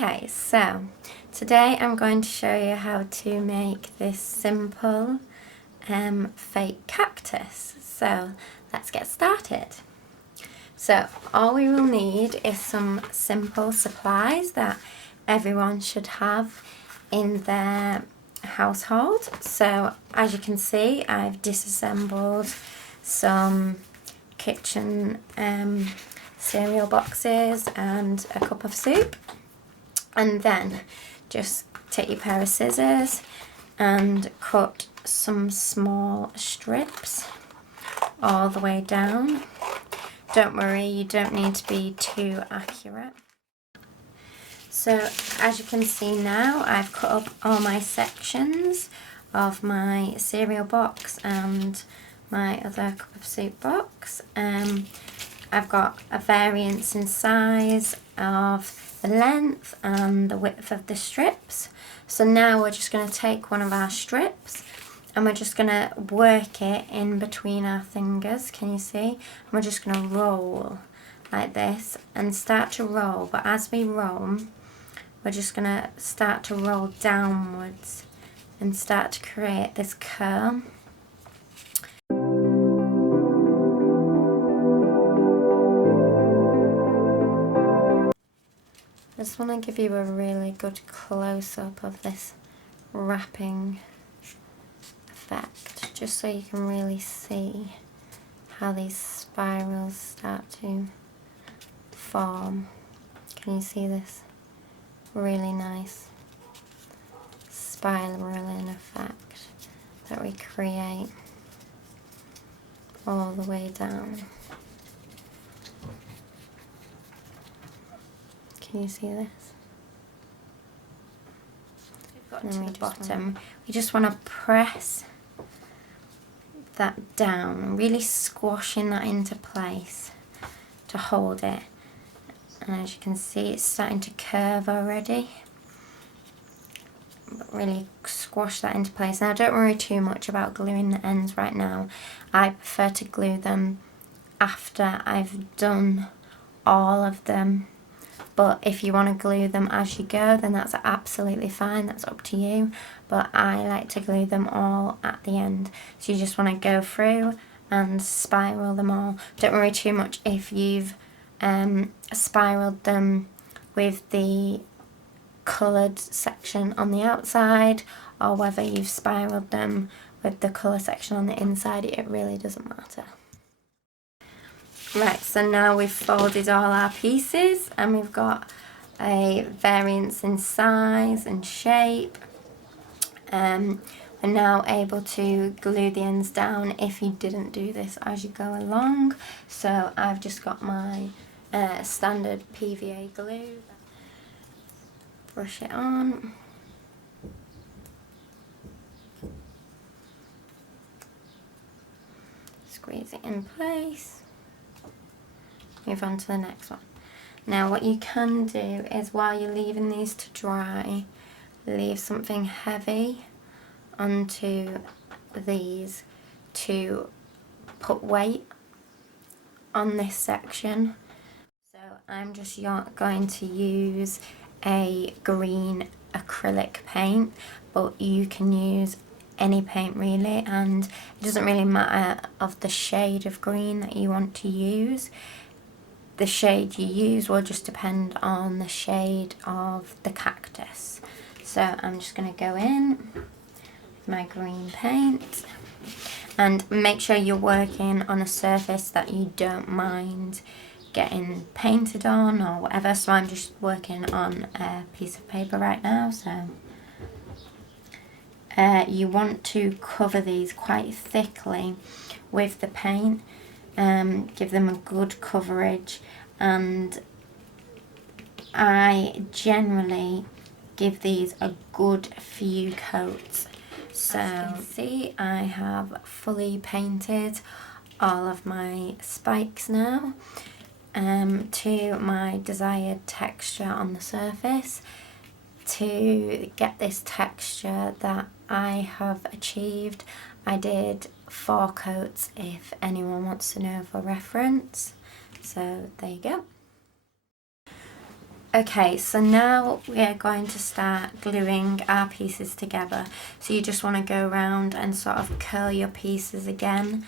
Okay, so today I'm going to show you how to make this simple fake cactus. So let's get started. So all we will need is some simple supplies that everyone should have in their household. So as you can see, I've disassembled some kitchen cereal boxes and a cup of soup. And then just take your pair of scissors and cut some small strips all the way down. Don't worry, you don't need to be too accurate. So as you can see now, I've cut up all my sections of my cereal box and my other cup of soup box. I've got a variance in size of the length and the width of the strips. So now we're just going to take one of our strips and we're just going to work it in between our fingers. Can you see? And we're just going to roll like this and start to roll. But as we roll, we're just going to start to roll downwards and start to create this curl. I just want to give you a really good close-up of this wrapping effect, just so you can really see how these spirals start to form. Can you see this really nice spiraling effect that we create all the way down? Can you see this? And then the bottom, we just want to press that down, really squashing that into place to hold it. And as you can see, it's starting to curve already. But really squash that into place. Now don't worry too much about gluing the ends right now. I prefer to glue them after I've done all of them. But if you want to glue them as you go, then that's absolutely fine, that's up to you. But I like to glue them all at the end. So you just want to go through and spiral them all. Don't worry too much if you've spiraled them with the coloured section on the outside, or whether you've spiraled them with the colour section on the inside. It really doesn't matter. Right, so now we've folded all our pieces and we've got a variance in size and shape. We're now able to glue the ends down if you didn't do this as you go along. So I've just got my standard PVA glue. Brush it on. Squeeze it in place. Move on to the next one. Now what you can do is, while you're leaving these to dry, leave something heavy onto these to put weight on this section. So I'm just going to use a green acrylic paint, but you can use any paint really, and it doesn't really matter of the shade of green that you want to use. The shade you use will just depend on the shade of the cactus. So I'm just going to go in with my green paint, and make sure you're working on a surface that you don't mind getting painted on or whatever. So I'm just working on a piece of paper right now. So you want to cover these quite thickly with the paint. Give them a good coverage, and I generally give these a good few coats. So as you can see, I have fully painted all of my spikes now to my desired texture on the surface. To get this texture that I have achieved, I did 4 coats if anyone wants to know for reference. So there you go. Okay, so now we are going to start gluing our pieces together. So you just want to go around and sort of curl your pieces again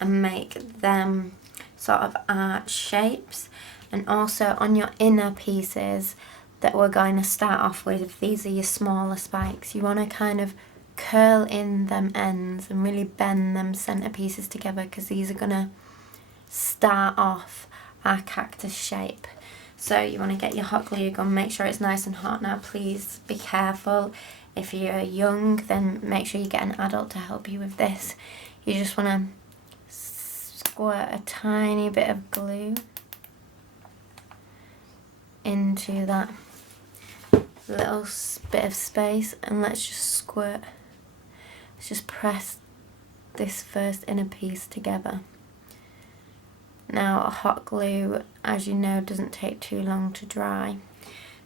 and make them sort of arch shapes. And also on your inner pieces that we're going to start off with, these are your smaller spikes. You want to kind of curl in them ends and really bend them center pieces together, because these are going to start off our cactus shape. So you want to get your hot glue gun, make sure it's nice and hot. Now please be careful. If you're young, then make sure you get an adult to help you with this. You just want to squirt a tiny bit of glue into that little bit of space, and let's just squirt. Let's just press this first inner piece together. Now, hot glue, as you know, doesn't take too long to dry,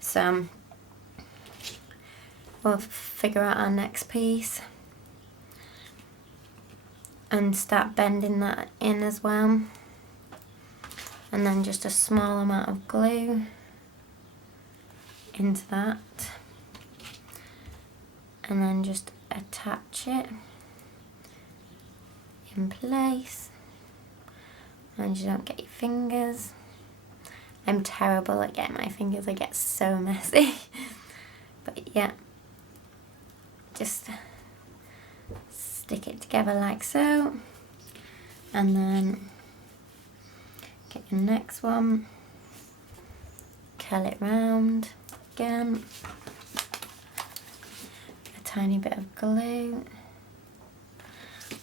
so we'll figure out our next piece and start bending that in as well. And then just a small amount of glue into that, and then just attach it in place. And you don't get your fingers. I'm terrible at getting my fingers, I get so messy. But yeah, just stick it together like so. And then get your next one, curl it round again. A tiny bit of glue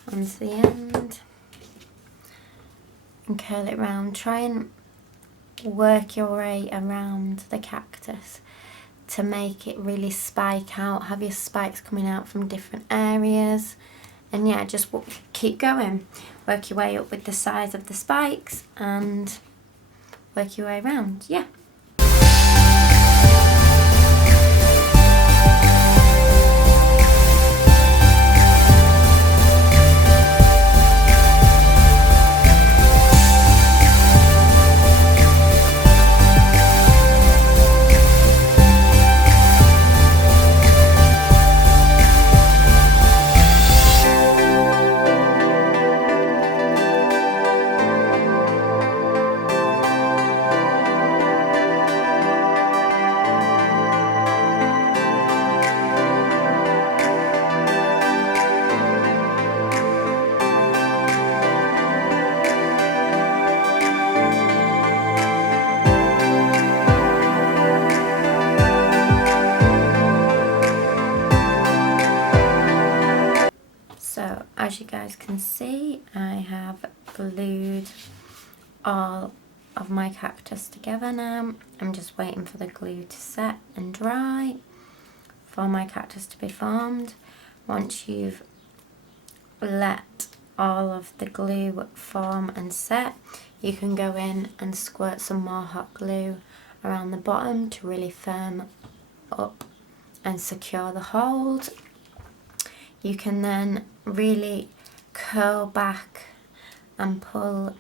onto the end. And curl it round. Try and work your way around the cactus to make it really spike out. Have your spikes coming out from different areas. And yeah, just keep going. Work your way up with the size of the spikes and work your way around. Yeah. So as you guys can see, I have glued all of my cactus together now. I'm just waiting for the glue to set and dry for my cactus to be formed. Once you've let all of the glue form and set, you can go in and squirt some more hot glue around the bottom to really firm up and secure the hold. You can then really curl back and pull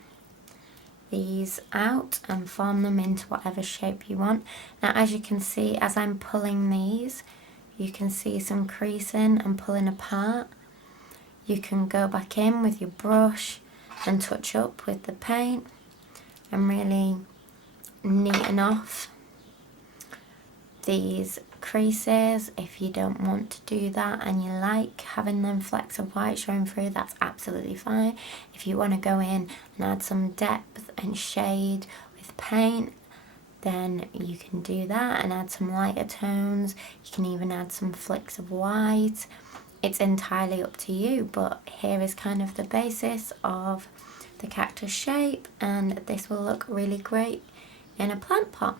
these out and form them into whatever shape you want. Now as you can see, as I'm pulling these, you can see some creasing and pulling apart. You can go back in with your brush and touch up with the paint and really neaten off these creases. If you don't want to do that and you like having them flecks of white showing through, that's absolutely fine. If you want to go in and add some depth and shade with paint, then you can do that and add some lighter tones. You can even add some flicks of white. It's entirely up to you, but here is kind of the basis of the cactus shape, and this will look really great in a plant pot.